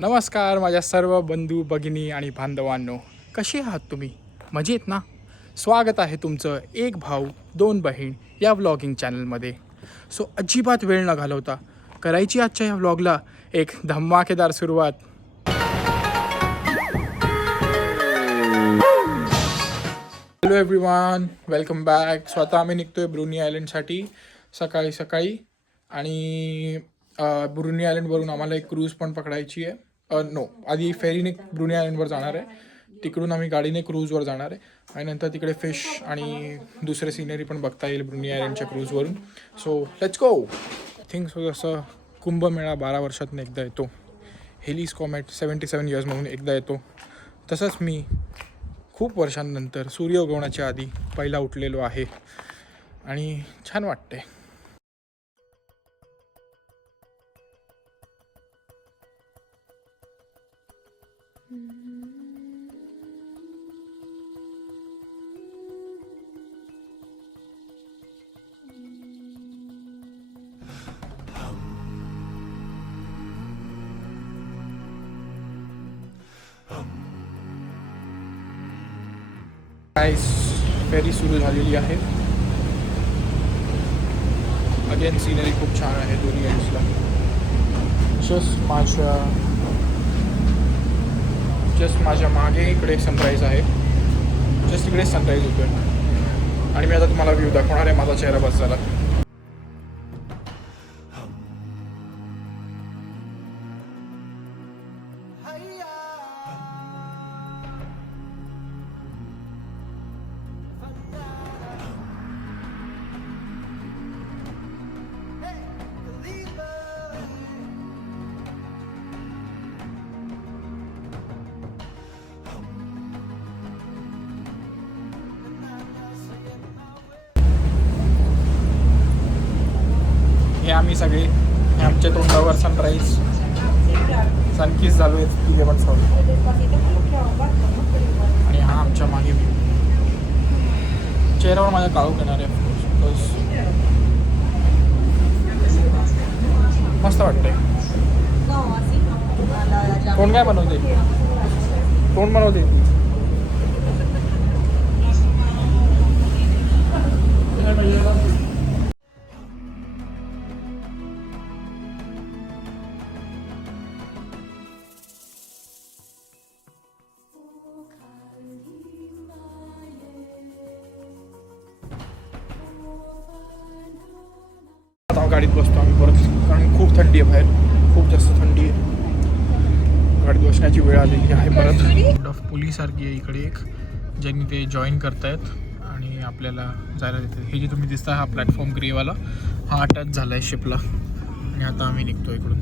नमस्कार माझ्या सर्व बंधू भगिनी आणि बांधवांनो, कसे आहात तुम्ही? मजेत ना? स्वागत आहे तुमचं एक भाऊ दोन बहीण या व्लॉगिंग चॅनलमध्ये. अजिबात वेळ न घालवता करायची आजच्या या व्लॉगला एक धमाकेदार सुरुवात. Hello everyone, welcome back. स्वतः आम्ही निघतोय ब्रुनी आयलंडसाठी सकाळी सकाळी आणि ब्रुनी आयलंडवरून आम्हाला एक क्रूज पण पकडायची आहे. आधी फेरीने ब्रुनी आयलंडवर जाणार आहे, तिकडून आम्ही गाडीने क्रूजवर जाणार आहे आणि नंतर तिकडे फिश आणि दुसरे सिनरी पण बघता येईल ब्रुनी आयलंडच्या क्रूजवरून. So let's go. Think so जसं कुंभमेळा 12 वर्षातून एकदा येतो, हेलीज कॉमेट 77 इयर्स म्हणून एकदा येतो, तसंच मी खूप वर्षांनंतर सूर्य उगवण्याच्या आधी पहिला उठलेलो आहे आणि छान वाटते. फेरी सुरू झालेली आहे. अगेन सिनरी खूप छान आहे दोन्ही एंड्सला. जस्ट माझ्या मागे इकडे सनराईज आहे, जस्ट इकडे सनराईज होतोय आणि मी आता तुम्हाला व्ह्यू दाखवणार आहे. माझा चेहरा बस झाला. हे आम्ही सगळे, हे आमच्या तोंडावर सनराईज सनकिस झालो आहे तिथे पण सॉरी. आणि हा आमच्या मागे व्ह्यू. चेहऱ्यावर माझ्या काळोख येणार आहे बिकॉज मस्त वाटतंय. कोण काय बनवते, कोण बनवते? गाडीत बसतो आम्ही परत, कारण खूप थंडी आहे बाहेर, खूप जास्त थंडी आहे. गाडीत बसण्याची वेळ आलेली आहे परत. पोलीसारखी आहे इकडे एक, ज्यांनी ते जॉईन करतायत आणि आपल्याला जायला देते. हे जे तुम्ही दिसता हा प्लॅटफॉर्म ग्रेवाला, हा अटॅच झाला आहे शिपला आणि आता आम्ही निघतो इकडून.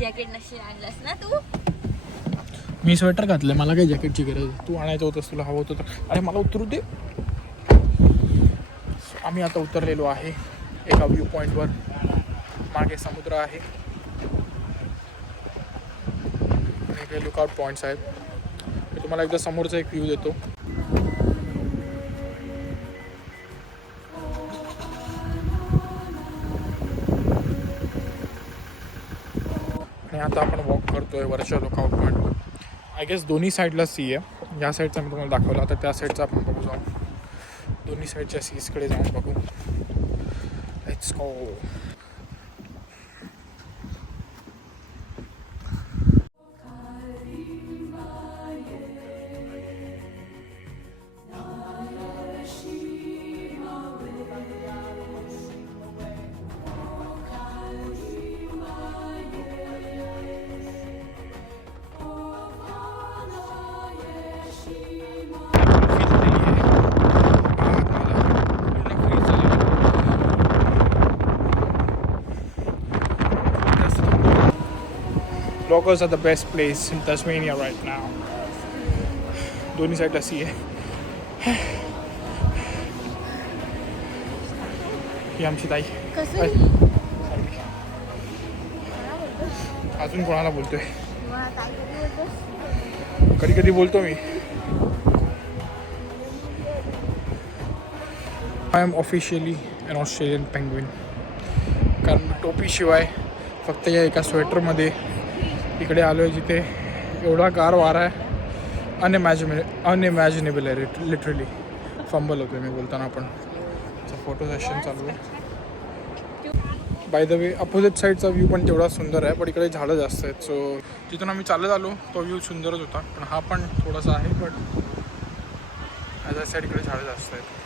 जॅकेट नशी आणलास ना तू? मी स्वेटर घातलं, मला काही जॅकेटची गरज आहे. तू आणायचं होतंस, तुला हवं होतं तर. अरे मला उतरू दे. आम्ही आता उतरलेलो आहे एका व्ह्यू पॉईंटवर. मागे समुद्र आहे, वेगळे लुकआउट पॉईंट्स आहेत. मी तुम्हाला एकदा समोरचा एक व्ह्यू देतो. आणि आता आपण वॉक करतोय वरच्या लुकआउट पॉईंटवर. आय गेस दोन्ही साईडला सी आहे. या साईडचा मी तुम्हाला दाखवला, आता त्या साईडचा आपण बघू जाऊ. दोन्ही साईडच्या सीजकडे जाऊन बघू. Let's go. Dockers are the best place in Tasmania right now. दोन्ही साईडला सी आहे. ही आमची ताई. कसं अजून कोणाला बोलतोय? कधी कधी बोलतो मी. I am officially an Australian penguin. कारण टोपीशिवाय फक्त या एका स्वेटरमध्ये इकडे आलो आहे जिथे एवढा गार वारा आहे. अनइमॅजिनेबल आहे लिटरली. फंबल होतो मी बोलताना. पण फोटो सेशन चालू आहे. बाय द वे अपोजिट साईडचा व्ह्यू पण तेवढा सुंदर आहे, पण इकडे झाडं जास्त आहेत. सो जिथून आम्ही चालत आलो तो व्ह्यू सुंदरच होता, पण हा पण थोडासा आहे. बट ॲज अ साईड इकडे झाडं जास्त आहेत.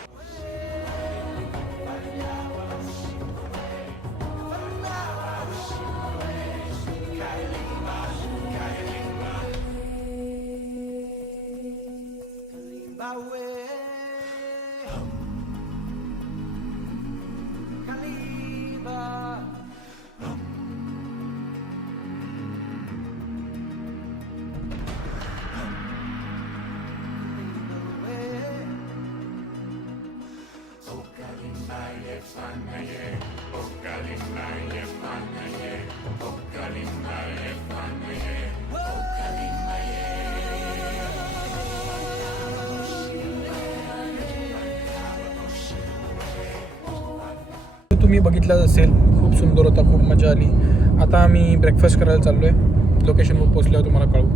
तुम्ही बघितलं असेल, खूप सुंदर होता, खूप मजा आली. आता आम्ही ब्रेकफास्ट करायला चाललो आहे. लोकेशनवर पोचल्यावर तुम्हाला कळू.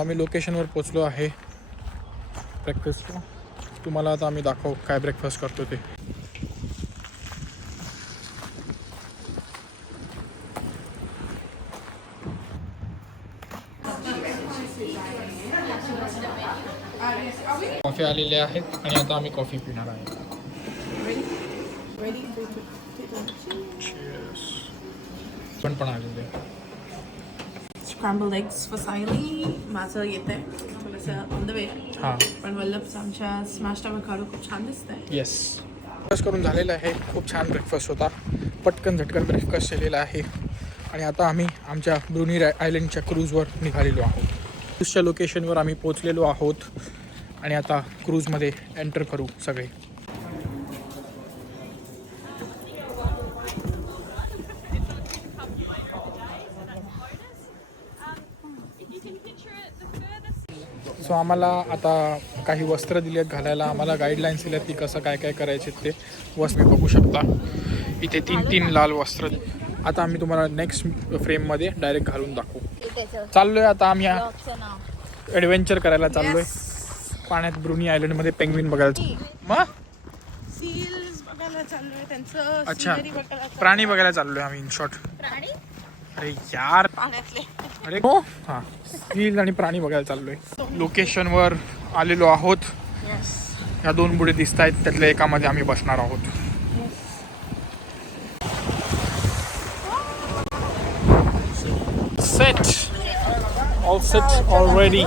आम्ही लोकेशनवर पोचलो आहे ब्रेकफास्टला. तुम्हाला आता आम्ही दाखवू काय ब्रेकफास्ट करतो ते. कॉफी आलेले आहेत आणि आता आम्ही कॉफी पिणार आहे. पण आलेले स्क्रॅम्बल्ड एग्स फॉर सायली. माझं येत आहे थोडंसं ऑन द वे. हां, पण वल्लभचं आमच्या स्मॅश अवोकाडो खूप छान दिसतंय. येस. ब्रेकफास्ट करून झालेला आहे. खूप छान ब्रेकफास्ट होता. पटकन झटकन ब्रेकफास्ट केलेला आहे. आणि आता आम्ही आमच्या ब्रुनी आयलंडच्या क्रूजवर निघालेलो आहोत. क्रूजच्या लोकेशनवर आम्ही पोचलेलो आहोत आणि आता क्रूजमध्ये एंटर करू सगळे. सो आम्हाला आता काही वस्त्र दिली आहेत घालायला. आम्हाला गाईडलाईन्स दिल्या आहेत की कसं काय काय करायचे ते. वस्त्र बघू शकता इथे 3 लाल वस्त्र. आता आम्ही तुम्हाला नेक्स्ट फ्रेममध्ये डायरेक्ट घालून दाखवू. चाललो आहे आता आम्ही ॲडव्हेंचर करायला चाललो आहे पाण्यात. ब्रुनी आयलंडमध्ये पेंग्विन बघायला. मग सील्स बघायला चाललोय, त्यांचं अच्छा, scenery बघायला चाललोय. प्राणी बघायला चाललो आहे आम्ही इन शॉर्ट. प्राणी अरे यार, पाण्यातले. अरे हो हां, सील आणि प्राणी बघायला चाललो आहे. लोकेशनवर आलेलो आहोत. ह्या 2 बुडे दिसत आहेत, त्यातल्या एकामध्ये आम्ही बसणार आहोत. Set. All set already.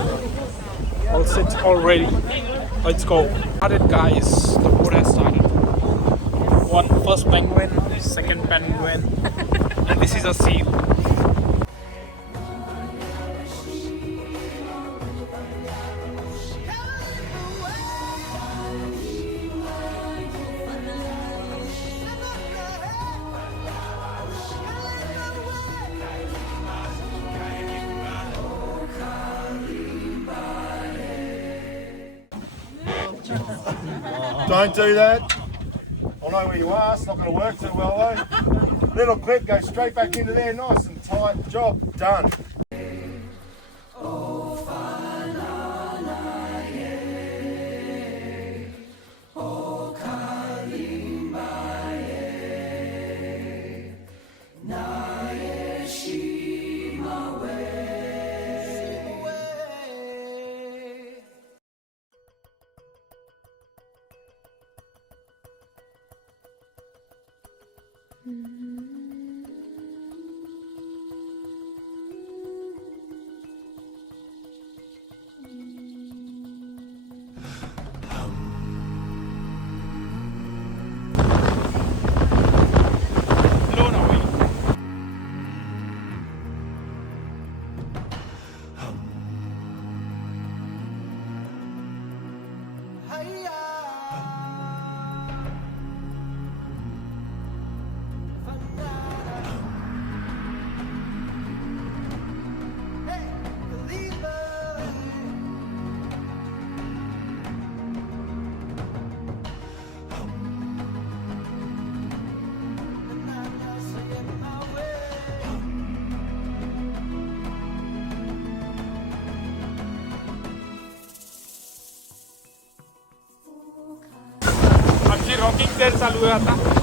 All set already. Let's go. Started, guys. The boat has started. First penguin, second penguin, and this is a seal. Don't do that. I know where you are. It's not going to work too well though. Little clip, go straight back into there. Nice and tight. Job done. Prayer चालू आहे आता.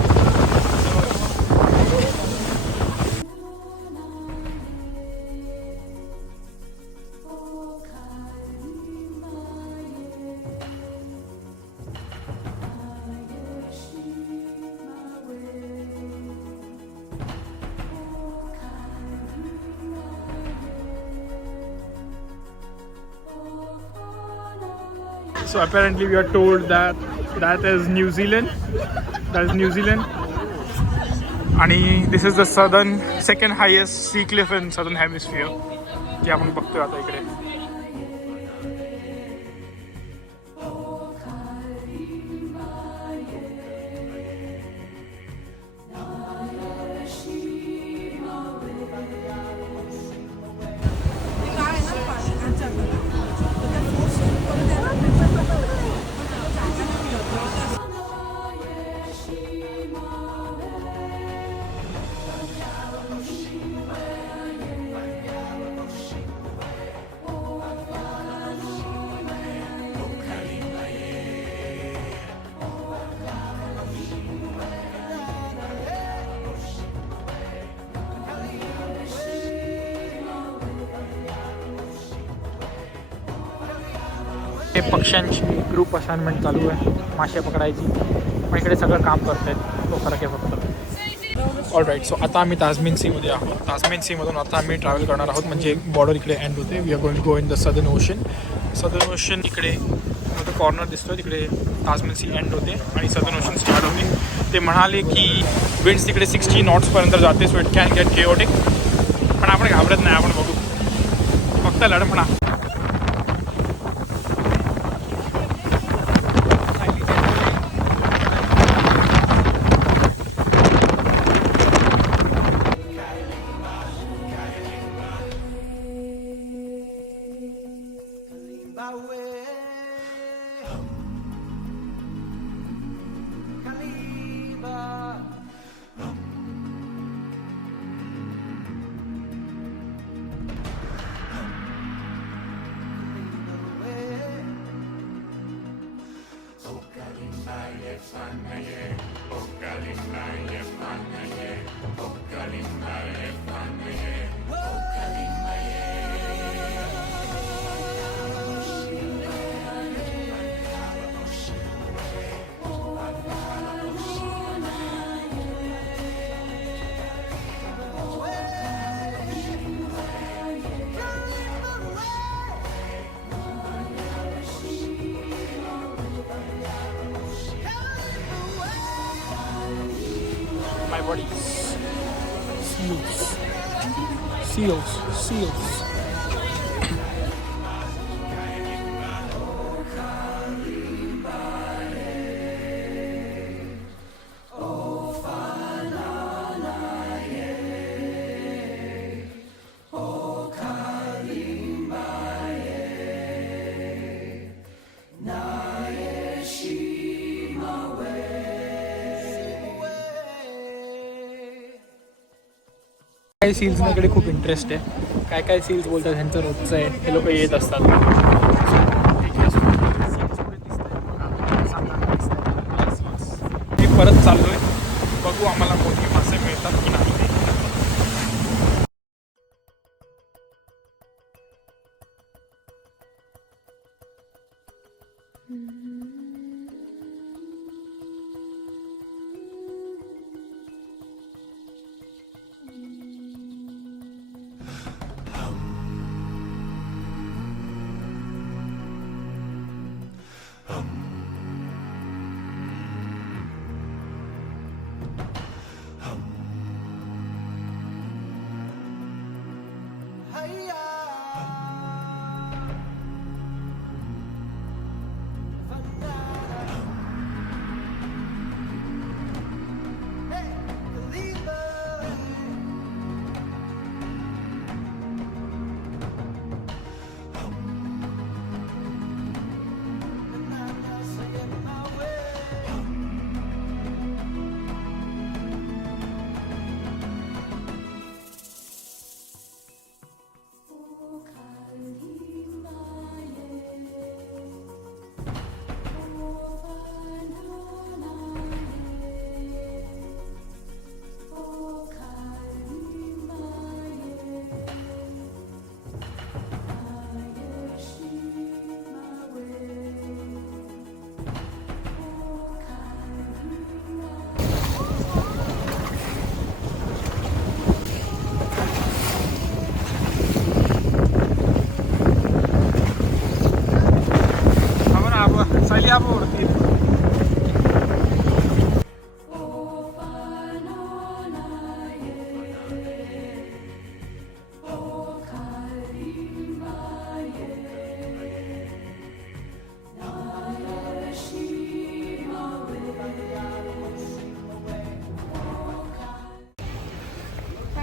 So apparently we are told that is New Zealand. That is New Zealand. आणि this is the second highest sea cliff in southern hemisphere. जे आपण बघतोय आता इकडे. हे पक्ष्यांची ग्रुप असाइनमेंट चालू आहे मासे पकडायची. पण इकडे सगळं काम करत आहेत, तो फरक आहे फक्त. ऑल राईट, सो आता आम्ही ताजमेन सीमध्ये आहोत. ताजमेन सीमधून आता आम्ही ट्रॅव्हल करणार आहोत, म्हणजे बॉर्डर इकडे एंड होते. We are going go in the southern ocean. Southern ocean इकडे कॉर्नर दिसतोय, तिकडे ताजमेन सी एंड होते आणि सदर्न ओशन स्टार्ट होते. ते म्हणाले की विंड्स तिकडे 60 नॉट्सपर्यंत जाते, so it can get chaotic. पण आपण घाबरत नाही, आपण बघू, फक्त लढपणा. My buddies, seals. काही सील्सना इकडे खूप इंटरेस्ट आहे. काय सील्स बोलतात, ह्यांचं रोजचं आहे, हे लोक येत असतात. मी परत चाललोय, बघू आम्हाला मोठी मासे मिळतात की नाही.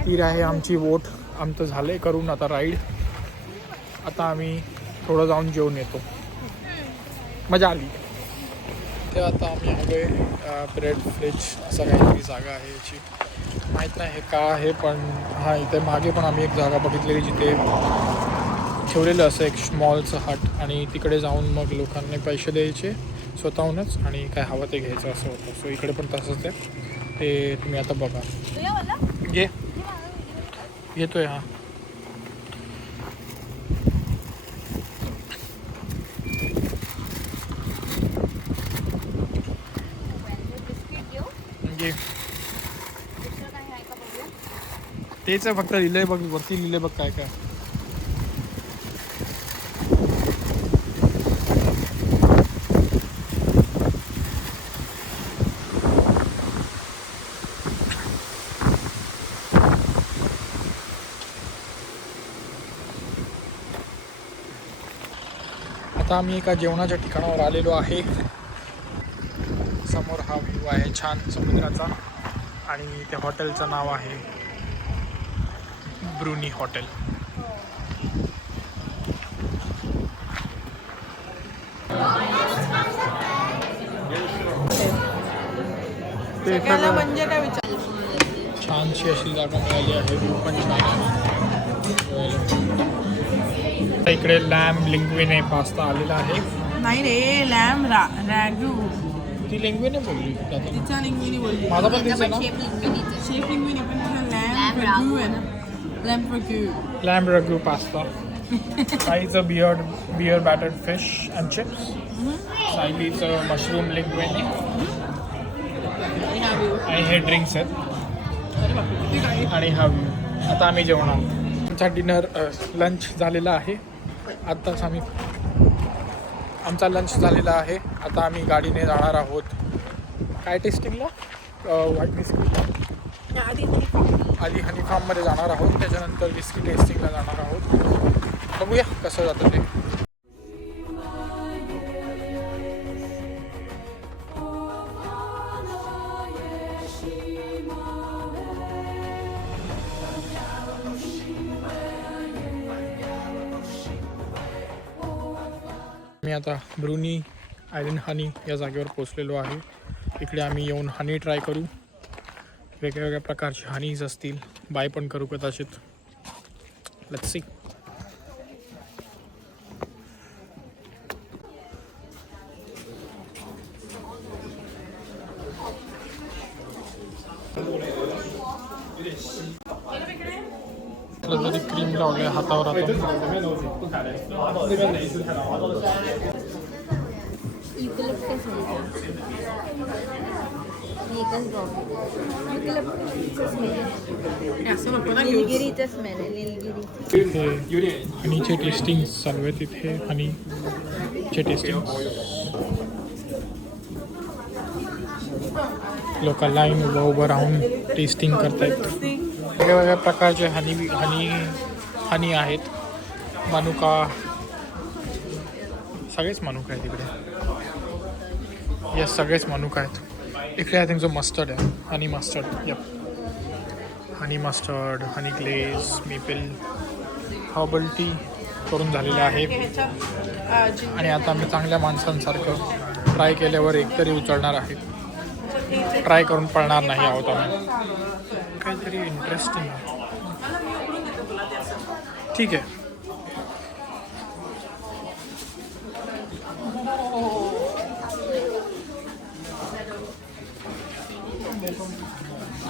ती आहे आमची वोट. आमचं झालंय करून आता राईड. आता आम्ही थोडं जाऊन जेवून येतो. मजा आली. ते आता आम्ही आलोय ब्रेड फ्रिज असं काहीतरी जागा आहे याची. माहीत नाही हे का आहे, पण हां इथे मागे पण आम्ही एक जागा बघितलेली जिथे ठेवलेलं असं एक स्मॉलचं हट, आणि तिकडे जाऊन मग लोकांनी पैसे द्यायचे स्वतःहूनच आणि काय हवं ते घ्यायचं असं होतं. सो इकडे पण तसंच आहे. ते तुम्ही आता बघा. घे घेतोय. हां घे. तेच आहे, फक्त लिहिलंय बघ वरती, लिहिलंय बघ काय काय. आता आम्ही एका जेवणाच्या ठिकाणावर आलेलो आहे. समोर हा व्ह्यू आहे छान समुद्राचा, आणि त्या हॉटेलचं नाव आहे ब्रुनी हॉटेल. ते सगळ्याला म्हणजे काय विचार. छानशी अशी जागा मिळाली आहे. व्ह्यू पण छान आहे. इकडे लॅम्ब लिंग्विने पास्ता आलेला आहे. नाही रे, लॅम रॅगू. ती लिंग्विने बोलली. तिचा लिंगविनी बोलली. माझा पण दिसतं ना. शेफ लिंगविनी पण लॅम रॅगू आहे ना. Lamb ragu. Lamb ragu pasta. साईचं beer battered fish and chips. सायलीचं मशरूम लिंग्विने. आणि हे ड्रिंक्स आहेत. आणि हा व्ह्यू. आता आम्ही जेवणार. आमचा डिनर लंच झालेला आहे. आत्ताच आमचा लंच झालेला आहे. आता आम्ही गाडीने जाणार आहोत काय टेस्टिंगला, व्हाईट बिस्किट. आधी हनी फार्ममध्ये जाणार आहोत, त्याच्यानंतर विस्की टेस्टिंगला जाणार आहोत. बघूया कसं जातं ते. मी आता ब्रुनी आयलंड हनी या जागेवर पोचलेलो आहे. इकडे आम्ही येऊन हनी ट्राय करू. वेगवेगळ्या प्रकारचे हनीज असतील, बाय पण करू कदाचित. Let's see. जरी क्रीम लावले हातावर आता. निलगिरीचं स्मेल आहे. निलगिरी हनीचे टेस्टिंग चालू आहेत इथे. हनीचे टेस्टिंग. लोक लाईन उभं राहून टेस्टिंग करतायत. वेगवेगळ्या प्रकारचे हनी आहेत. मनुका, सगळेच मनुका आहेत इकडे. येस, सगळेच मनुका आहेत इकडे. आय थिंक जो मस्टर्ड आहे, honey mustard. F, honey mustard, हनी ग्लेज, मेपल, हर्बल टी करून झालेलं आहे. आणि आता आम्ही चांगल्या माणसांसारखं ट्राय केल्यावर एकतरी उचलणार आहे. ट्राय करून पळणार नाही आहोत आम्ही. काहीतरी इंटरेस्टिंग आहे. ठीक आहे.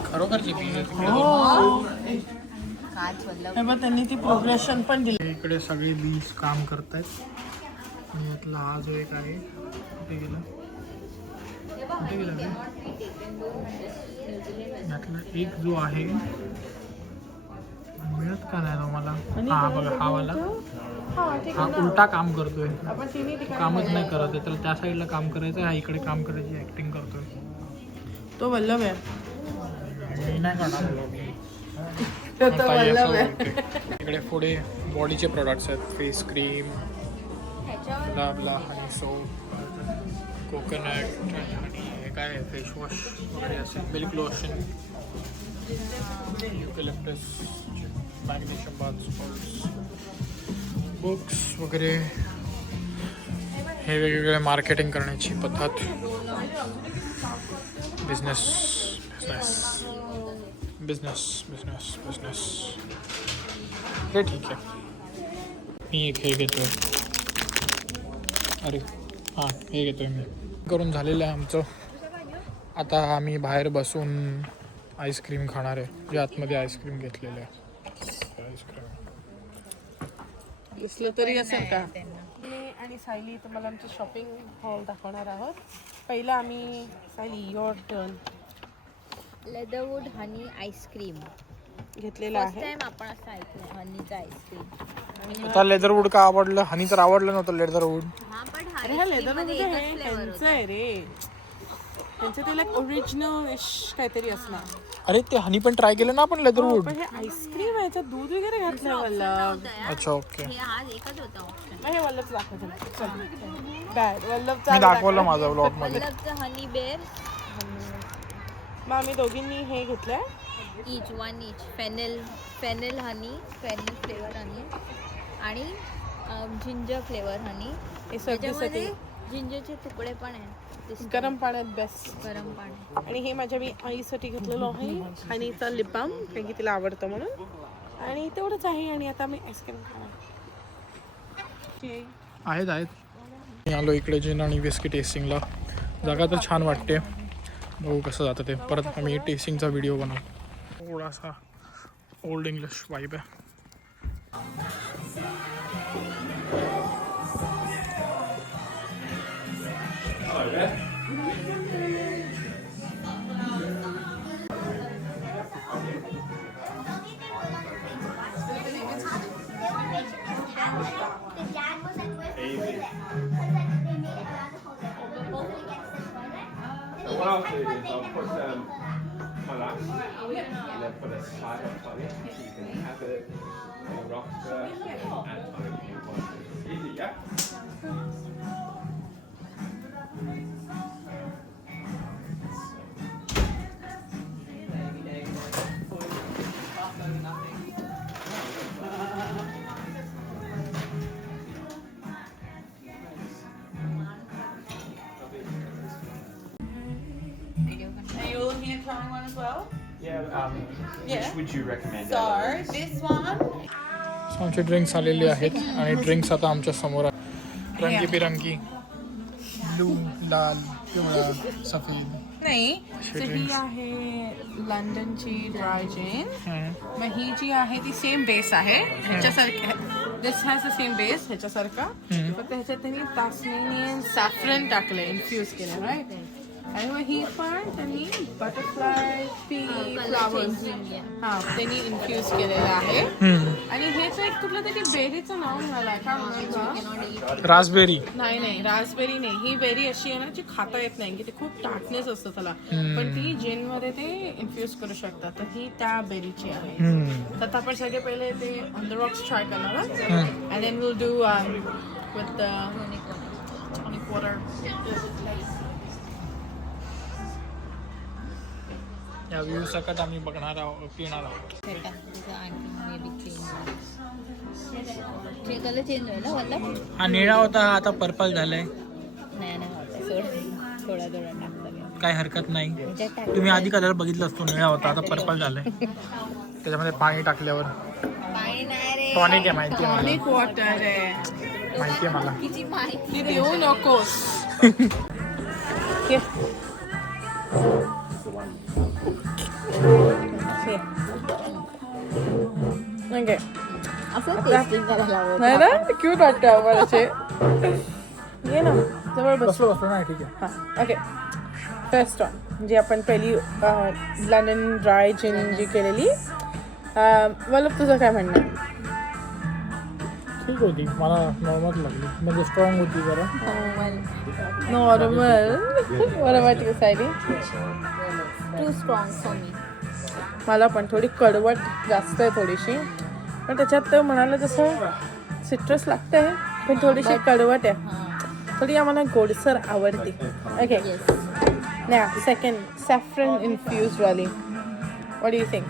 खरोखरची फी त्यांनी ती प्रोग्रेशन पण दिली. इकडे सगळे लीज काम करतायत. आणि यातला हा जो एक आहे, कुठे गेला यातला एक जो आहे मिळत का नाही मला. हा बघा, हा वाला हा उलटा काम करतोय. कामच नाही करत आहे, तर त्या साईडला काम करायचं आहे, हा इकडे काम करायची ऍक्टिंग करतोय. तो वल्लभ आहे. मी नाही करणार. इकडे पुढे बॉडीचे प्रोडक्ट्स आहेत. Face cream, bla bla, honey soap, coconut, honey काय आहे फेस वॉश वगैरे असेल, milk lotion, eucalyptus, magnesium bath salts, books वगैरे. हे वेगवेगळे मार्केटिंग करण्याची पद्धत. Business business business business business. हे ठीक आहे. मी एक हे घेतो. अरे हां, हे घेतो मी. करून झालेलं आहे आमचं. आता आम्ही बाहेर बसून आईस्क्रीम खाणार आहे. जे आतमध्ये आईस्क्रीम घेतलेलं आहे. आईस्क्रीम दिसलं तरी असेल का. मी आणि सायली तुम्हाला आमची शॉपिंग हॉल दाखवणार आहोत. पहिला आम्ही Sayali your turn Leatherwood honey ice cream घेतलेला फर्स्ट आहे. टाइम आपण असं ऐकलं हनीचं आईस्क्रीम. आता लेदरवूड का आवडलं? हनी तर आवडलं नव्हतं लेदरवूड. हा पण अरे हा लेदर मध्ये हे त्यांचं आहे रे. त्यांचं ते लाईक ओरिजिनल काहीतरी असणार. अरे ते हनी पण ट्राय केलं ना आपण लेदरवूड. पण हे आईस्क्रीम आहे, याच्यात दूध वगैरे घातलंय वल्लभ. अच्छा ओके. हे आज एकच होता ऑप्शन. मग हे वल्लभ दाखवतो. बॅड वल्लभ मी दाखवलं माझा व्लॉग मध्ये. वल्लभचं हनी बेर मग आम्ही दोघींनी हे घेतलंय. इच वन इच फेनेल हनी, फेनेल फ्लेवर हनी आणि जिंजर फ्लेवर हनी. हे सर्दीसाठी जिंजरचे तुकडे पण आहेत. गरम पाण्यात बेस्ट. गरम पाणी. आणि हे माझ्या मी आईसाठी घेतलेलं आहे हनीचा लिप बाम, कारण की तिला आवडतं म्हणून. आणि तेवढंच आहे. आणि आता मी आईस्क्रीम खाणार. आहेत आहेत. मी आलो इकडे जिन आणि विस्की टेस्टिंगला. जागा तर छान वाटते. बघू कसं जातं ते. परत आम्ही टेस्टिंगचा व्हिडिओ बनवू. थोडासा ओल्ड इंग्लिश वाईब आहे. What I'll do is I'll put my lash and then put a side on top of it so you can have it and rock first and tonic. Easy, yeah? Are you looking at trying one as well? Yeah, Yeah. which would you recommend? So this one. आमचे drinks आलेले आहेत आणि drinks आता आमच्या समोर आहे. रंगीबिरंगी, blue, लाल, पिवळा, सफेद. नाही, तर ही आहे लंडनची ड्राय जिन. मग ही जी आहे ती सेम बेस आहे ह्याच्यासारखं. दिस हॅज द सेम बेस ह्याच्यासारखा. फक्त ह्याच्यात त्यांनी तासनीने सॅफ्रन टाकलंय, इन्फ्यूज केलं राईट. आणि मग ही पण त्यांनी बटरफ्लाय पी फ्लावर्स हा त्यांनी इन्फ्यूज केलेलं आहे. आणि हेच एक कुठलं तरी बेरीचं नाव मला काय म्हणायचं. रास्पबेरी. नाही रास्पबेरी नाही. ही बेरी अशी आहे ना जी खाता येत नाही की ते खूप टार्कनेस असतं त्याला. पण ती जेन मध्ये ते इन्फ्यूज करू शकतात. तर ही त्या बेरीची आहे. तर आपण सगळे पहिले ते ऑन द रॉक्स ट्राय करणार and then will do with tonic water. या व्ह्यू सकट आम्ही बघणार आहोत, पिणार आहोत. कलर चेंज होईल ना वल्लभ. हा निळा होता, हा आता पर्पल झालाय. नाही थोडा टाकता. काय हरकत नाही. तुम्ही आधी कलर बघितलं असतो, निळा होता, आता पर्पल झालाय. त्याच्यामध्ये पाणी टाकल्यावर पाणी नाही रे. टॉनिक आहे, माहिती आहे मला. टॉनिक वॉटर आहे. माहिती आहे मला. किती माहिती. ती देऊ नकोस. ओके. असं टेस्टिंग करायला आवडतं. नाही ना क्यूट वाटतं आम्हाला. ये ना जवळ बस. बसलो नाही, ठीक आहे. हां ओके. फर्स्ट ऑन जी आपण पहिली लंडन ड्राय जिन जी केलेली. वल्लभ तुझं काय म्हणणं आहे. ठीक होती, मला नॉर्मल लागली. म्हणजे स्ट्रॉंग होती जरा. नॉर्मल. बरोबर Sayali. Too strong for me. मला पण थोडी कडवट जास्त आहे थोडीशी. पण त्याच्यात म्हणालं तसं सिट्रस लागतं आहे पण थोडीशी कडवट आहे. थोडी आम्हाला गोडसर आवडते. Okay Yeah, second, saffron infused वाली. What do you think?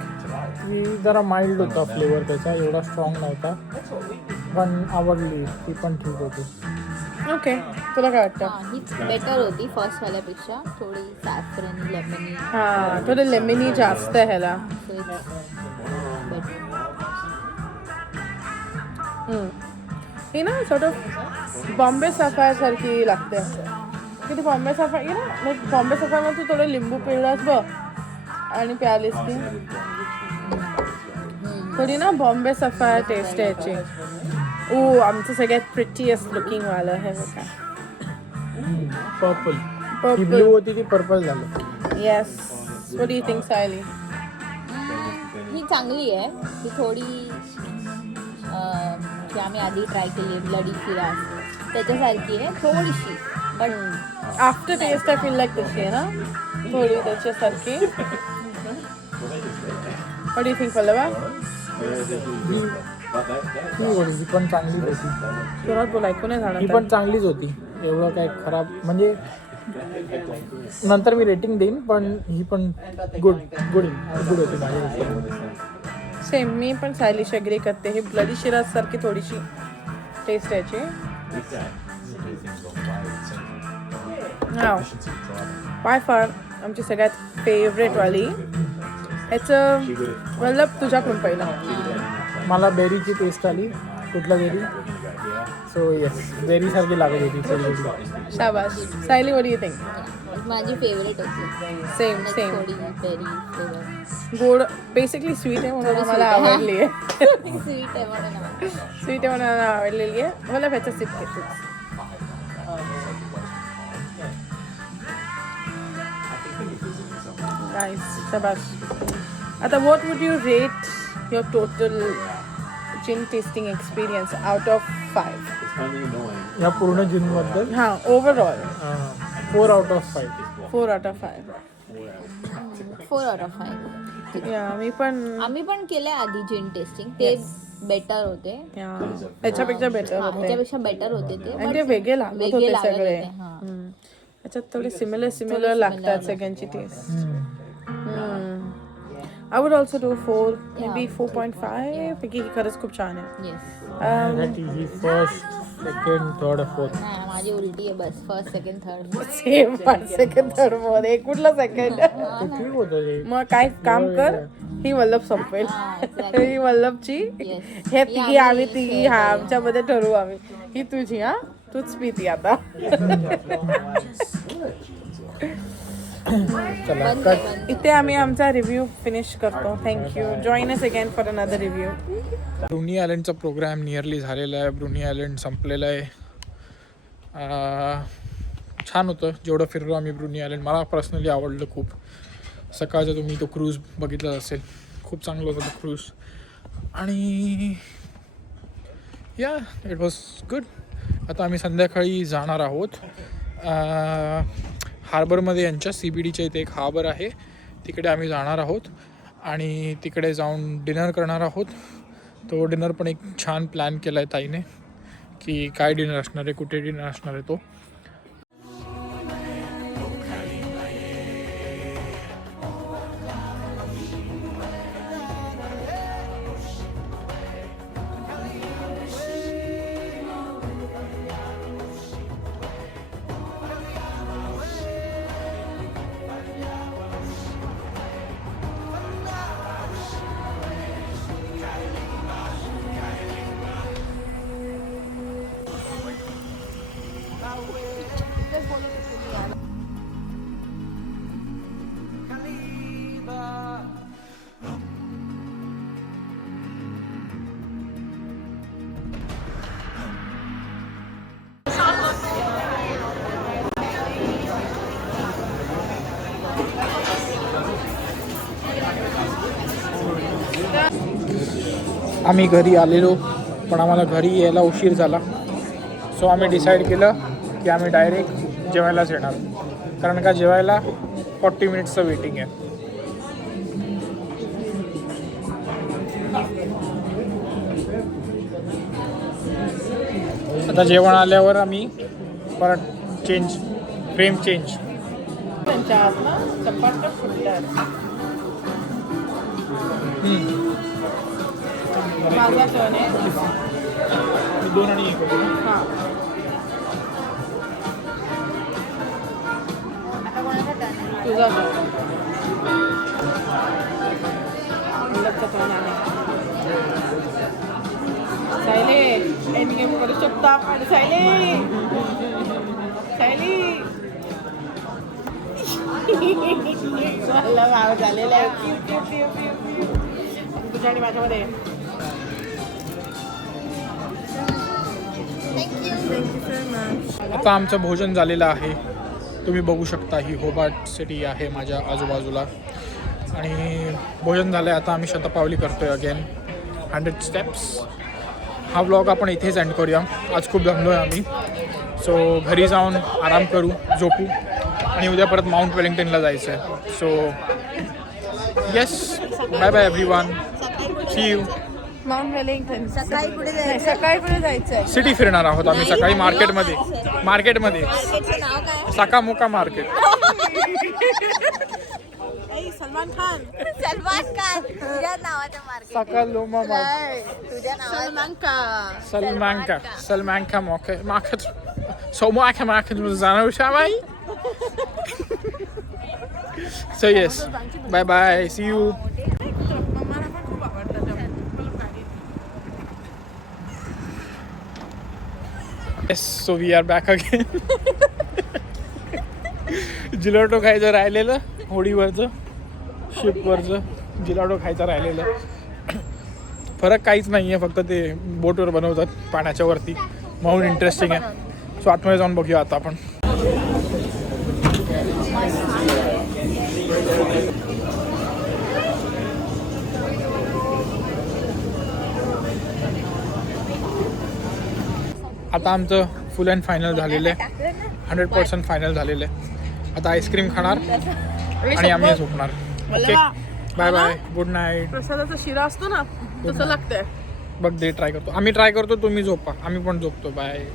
ही जरा माइल्ड होता फ्लेवर त्याचा, एवढा स्ट्रॉंग नव्हता, पण आवडली ती पण ठीक होती. Okay, तुला काय वाटतं? हीच बेटर होती फर्स्ट वाल्यापेक्षा, थोडी सॅफ्रन लेमनी. हा, थोडं लेमनी जास्त आहे ह्याला. सो ही ना सॉर्ट ऑफ बॉम्बे सफायर सारखी लागते. किती बॉम्बे सफायर ना, लाईक बॉम्बे सफायरमध्ये तू थोडं लिंबू पिळलास बघ आणि प्यालीस की थोडी ना बॉम्बे सफायर टेस्ट आहे याची. आमचं सगळ्यात प्रिटीएस्ट लुकिंग वाला आहे बघा. पर्पल. Purple. ही ब्ल्यू होती ती पर्पल झालं. Yes. What do you think Sayali? ही चांगली आहे. ही थोडी जी आम्ही आधी ट्राय केली ब्लडी फिरा त्याच्यासारखी आहे थोडीशी, पण after taste I feel like तशी आहे ना, थोडी त्याच्यासारखी. What do you think Pallava? ही पण चांगलीच होती. जोरात बोल, ऐकू नाही ही झालं. पण चांगलीच होती, एवढं काय खराब म्हणजे नंतर मी रेटिंग देईन, पण ही पण गुड गुड गुड होती माझ्या. सेम, मी पण सायलीशी अग्री करते. ही ब्लडी शिराज सारखी थोडीशी टेस्ट याची. बाय फार आमची सगळ्यात फेवरेट वाली. ह्याचं वल्लभ तुझ्याकडून पहिला. मला बेरीची टेस्ट आली. कुठला बेरी? सो येस, बेरी सारखी लागत होती. शाबाश. Sayali, what do you think? माझी फेवरेट होती. Same same. थोडी बेरी फ्लेवर, गोड बेसिकली स्वीट आहे म्हणून आम्हाला आवडली आहे. स्वीट आहे म्हणून आवडली. स्वीट आहे म्हणून आम्हाला आवडलेली आहे. मला ह्याचं सिप घेतो. नाईस, शाबाश. आता what would you rate your total gin tasting experience out of 5? या पूर्ण जिमबद्दल हां, overall 4 out of 5. 4 out of 5. 4 out of 5. या मी पण आम्ही पण केले आधी जिन टेस्टिंग, ते बेटर होते. त्याच्यापेक्षा बेटर होते त्याच्यापेक्षा बेटर होते ते, आणि ते वेगळे लागत होते लागत सगळे. होते, हां. त्याच्यात थोडे सिमिलर लागतात सगळ्यांची taste. I would also do 4, maybe 4.5 पैकी ही खरंच खूप छान आहे. येस. ही फर्स्ट, सेकंड, थर्ड, फोर्थ. नाही, माझी उलटी आहे बस. First, second, third. Same, second third मध्ये कुठला सेकंड? ते ठीक होतं ते. मग काय काम कर, ही वल्लभ संपेल. ही वल्लभची, Yes. हे तिघी आम्ही तिघी, हा आमच्यामध्ये ठरवू आम्ही. ही तुझी, हा तूच पिती आता. चला कट. इथे आम्ही आमचा रिव्ह्यू फिनिश करतो. Thank you. Join us again for another review. Brunei आयलंडचा प्रोग्राम नियरली झालेला आहे. ब्रुनी आयलंड संपलेलं आहे. छान होतं जेवढं फिरलो आम्ही ब्रुनी आयलंड. मला पर्सनली आवडलं खूप. सकाळचा तुम्ही तो क्रूज बघितला असेल, खूप चांगलं होतं तो क्रूज. आणि या इट वॉज गुड. आता आम्ही संध्याकाळी जाणार आहोत हार्बरमध्ये. यांच्या CBDच्या इथे एक हार्बर आहे, तिकडे आम्ही जाणार आहोत आणि तिकडे जाऊन डिनर करणार आहोत. तो डिनर पण एक छान प्लॅन केला आहे ताईने, की काय डिनर असणार आहे, कुठे डिनर असणार आहे तो. आम्ही घरी आलेलो, पण आम्हाला घरी यायला उशीर झाला. सो आम्ही डिसाईड केलं की आम्ही डायरेक्ट जेवायलाच येणार, कारण का जेवायला 40 मिनिट्सचं वेटिंग आहे. आता जेवण आल्यावर आम्ही परत फ्रेम चेंज. आमच्या आत ना चपात्या फुटल्यात. माझा टर्न आहे. दोन आणि एक होते ना? हां आता कोणाचा टर्न आहे? तुझा टर्न. मुलाचा टर्न आहे. सायली एंड गेम करू शकतो आपण. सायली सायली मला भाव झालेला आहे. तुझ्या आणि माझ्यामध्ये. आता आमचं भोजन झालेलं आहे. तुम्ही बघू शकता ही होबार्ट सिटी आहे माझ्या आजूबाजूला. आणि भोजन झालं आहे. आता आम्ही शतपावली करतोय अगेन 100 स्टेप्स. हा व्लॉग आपण इथेच एंड करूया. आज खूप दमलो आहे आम्ही. सो घरी जाऊन आराम करू, झोपू आणि उद्या परत माउंट वेलिंग्टनला जायचं आहे. So yes, bye bye everyone, see you. Mount Wellington सकाळी पुढे सकाळी पुढे जायचं आहे. सिटी फिरणार आहोत आम्ही सकाळी. मार्केटमध्ये मार्केटचं नाव काय? साकामुका मार्केट. सलमान खान. सलमान खान. तुझ्या नावाचं मार्केट. साकालोमा तुझ्या नावाचं. सलमानका market. Somoaka market was Zano Shamai. So yes, bye bye, see you. मला पण खूप आवडतं. Yes, so we are back again. जिलाटो खायचं राहिलेलं, होडीवरचं, शिपवरचं जिलाटो खायचं राहिलेलं. फरक काहीच नाही आहे, फक्त ते बोटवर बनवतात पाण्याच्या वरती म्हणून इंटरेस्टिंग आहे. सो आतमध्ये जाऊन बघूया आता आपण. आता आमचं फुल अँड फायनल झालेलं आहे. 100% फायनल झालेलं आहे. आता आईस्क्रीम खाणार आणि आम्ही झोपणार. Okay, bye bye, good night. प्रसादाचा शिरा असतो ना तसं लागतंय. बघ दे, ट्राय करतो. आम्ही ट्राय करतो, तुम्ही झोपा. आम्ही पण झोपतो. बाय.